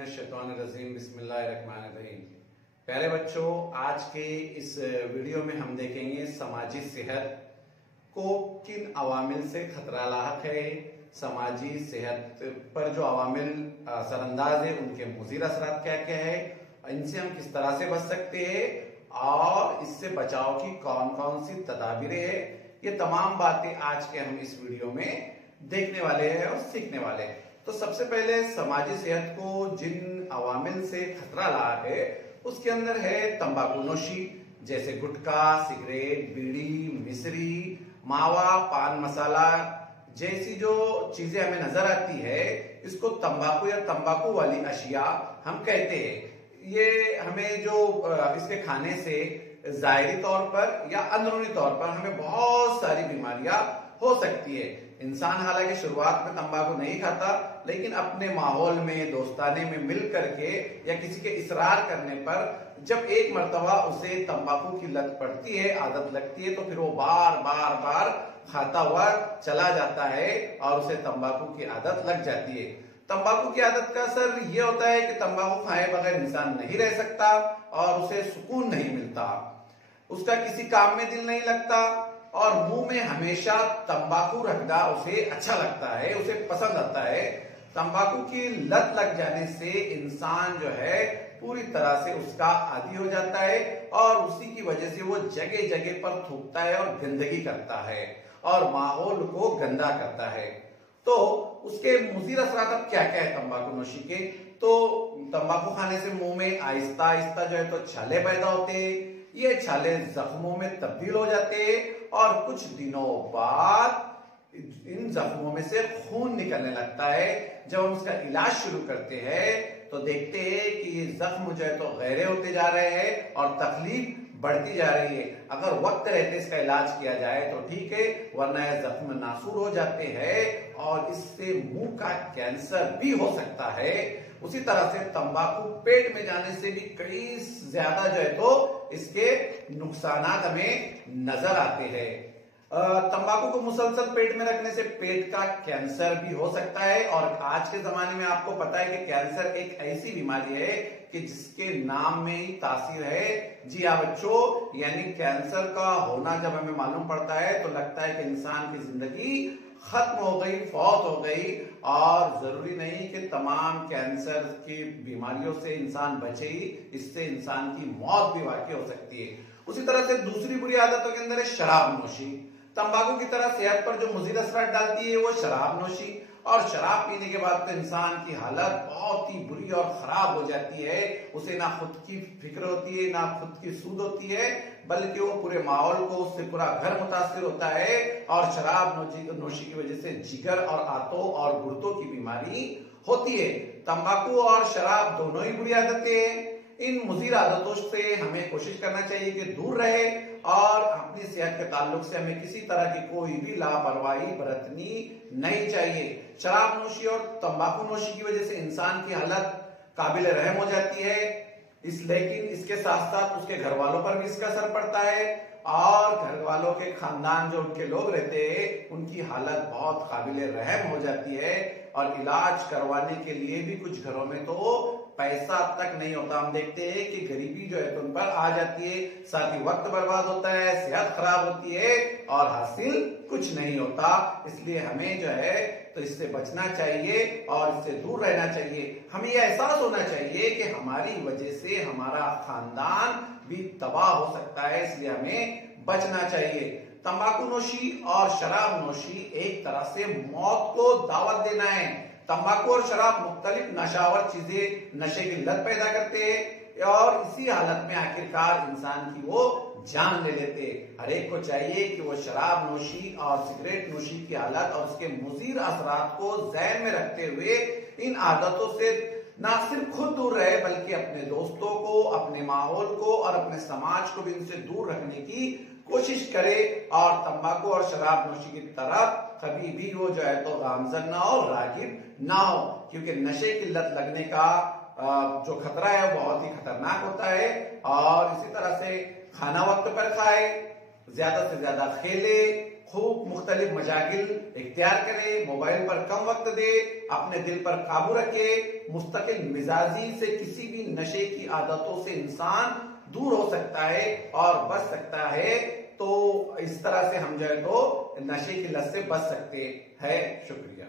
बिस्मिल्लाहिर्रहमानिर्रहीम बिस्मिल्लाहिर्रहमानिर्रहीम। प्यारे बच्चों, आज के इस वीडियो में हम देखेंगे समाजी सेहत को किन अवामिल से खतरा लाहक है। समाजी सेहत पर जो अवामिल असरअंदाज है उनके मुज़ीर असरात क्या क्या है, इनसे हम किस तरह से बच सकते हैं और इससे बचाव की कौन कौन सी तदाबीरें है, ये तमाम बातें आज के हम इस वीडियो में देखने वाले हैं और सीखने वाले हैं। तो सबसे पहले समाजी सेहत को जिन अवामिल से खतरा लायक है उसके अंदर है तंबाकू नोशी, जैसे गुटखा, सिगरेट, बीड़ी, मिश्री, मावा, पान मसाला जैसी जो चीजें हमें नजर आती है इसको तंबाकू या तंबाकू वाली अशिया हम कहते हैं। ये हमें जो इसके खाने से जाहिरी तौर पर या अंदरूनी तौर पर हमें बहुत सारी बीमारियां हो सकती है। इंसान हालांकि शुरुआत में तंबाकू नहीं खाता, लेकिन अपने माहौल में दोस्ताने में मिल करके या किसी के इसरार करने पर जब एक मर्तबा उसे तंबाकू की लत पड़ती है, आदत लगती है, तो फिर वो बार बार बार खाता हुआ चला जाता है और उसे तंबाकू की आदत लग जाती है। तंबाकू की आदत का असर ये होता है कि तंबाकू खाए बगैर इंसान नहीं रह सकता और उसे सुकून नहीं मिलता, उसका किसी काम में दिल नहीं लगता और मुंह में हमेशा तंबाकू रखना उसे अच्छा लगता है, उसे पसंद आता है। तंबाकू की लत लग जाने से इंसान जो है पूरी तरह से उसका आदी हो जाता है और उसी की वजह से वो जगह जगह पर थूकता है और गंदगी करता है और माहौल को गंदा करता है। तो उसके मुज़ीर असरात अब क्या क्या है तंबाकू नोशी के? तो तंबाकू खाने से मुंह में आहिस्ता आहिस्ता जो है तो छाले पैदा होते हैं, ये छाले जख्मों में तब्दील हो जाते हैं और कुछ दिनों बाद इन जख्मों में से खून निकलने लगता है। जब हम उसका इलाज शुरू करते हैं तो देखते हैं कि ये जख्म जो है तो गहरे होते जा रहे हैं और तकलीफ बढ़ती जा रही है। अगर वक्त रहते इसका इलाज किया जाए तो ठीक है, वरना यह जख्म नासूर हो जाते हैं और इससे मुंह का कैंसर भी हो सकता है। उसी तरह से तंबाकू पेट में जाने से भी कई ज्यादा जो है तो इसके नुकसानात हमें नजर आते हैं। तंबाकू को मुसलसल पेट में रखने से पेट का कैंसर भी हो सकता है और आज के जमाने में आपको पता है कि कैंसर एक ऐसी बीमारी है कि जिसके नाम में ही तासीर है। जी हाँ बच्चों, यानी कैंसर का होना जब हमें मालूम पड़ता है तो लगता है कि इंसान की जिंदगी खत्म हो गई, फौत हो गई। और जरूरी नहीं कि तमाम कैंसर की बीमारियों से इंसान बचे ही, इससे इंसान की मौत भी वाकई हो सकती है। उसी तरह से दूसरी बुरी आदतों के अंदर है शराब नोशी। तंबाकू की तरह सेहत पर जो मुज़ीर असरात डालती है वो शराब नोशी, और शराब पीने के बाद तो इंसान की हालत बहुत ही बुरी और खराब हो जाती है। उसे ना खुद की फिक्र होती है, ना खुद की सूध होती है, बल्कि वो पूरे माहौल को, उससे पूरा घर मुतासिर होता है। और शराब नोशी की वजह से जिगर और आंतों और गुर्दों की बीमारी होती है। तंबाकू और शराब दोनों ही बुरी आदतें हैं। इन मुज़ीर आदतों से हमें कोशिश करना चाहिए कि दूर रहे और अपनी सेहत के ताल्लुक से हमें किसी तरह की कोई भी लापरवाही बरतनी नहीं चाहिए। शराब नोशी और तंबाकू नोशी की वजह से इंसान की हालत काबिल रहम हो जाती है, लेकिन इसके साथ साथ उसके घर वालों पर भी इसका असर पड़ता है और घर वालों के खानदान जो उनके लोग रहते हैं उनकी हालत बहुत काबिल रहम हो जाती है और इलाज करवाने के लिए भी कुछ घरों में तो पैसा तक नहीं होता। हम देखते हैं कि गरीबी जो है तो उन पर आ जाती है, साथ ही वक्त बर्बाद होता है, सेहत खराब होती है और हासिल कुछ नहीं होता। इसलिए हमें जो है तो इससे बचना चाहिए और इससे दूर रहना चाहिए। हमें यह एहसास होना चाहिए कि हमारी वजह से हमारा खानदान भी तबाह हो सकता है, इसलिए हमें बचना चाहिए। तंबाकू नोशी और शराब नोशी एक तरह से मौत को दावत देना है। तंबाकू और शराब मुख्तलिफ नशावर चीजें नशे की लत पैदा करते हैं और इसी हालत में आखिरकार इंसान की वो जान ले लेते हैं। हर एक को चाहिए कि वो शराब नोशी और सिगरेट नोशी की हालत और उसके मुज़ीर असरात को ज़हन में रखते हुए इन आदतों से ना सिर्फ खुद दूर रहे बल्कि अपने दोस्तों को, अपने माहौल को और अपने समाज को भी इनसे दूर रखने की कोशिश करे और तंबाकू और शराब नोशी की तरफ कभी भी वो जो है तो गामजन ना हो, रागिब ना हो, क्योंकि नशे की लत लगने का जो खतरा है बहुत ही खतरनाक होता है। और इसी तरह से खाना वक्त पर खाए, ज्यादा से ज्यादा खेले, खूब मुख्तलिफ मजागिल इख्तियार करे, मोबाइल पर कम वक्त दे, अपने दिल पर काबू रखे, मुस्तकिल मिजाजी से किसी भी नशे की आदतों से इंसान दूर हो सकता है और बच सकता है। तो इस तरह से हम जो है तो नशे की लत से बच सकते हैं। शुक्रिया।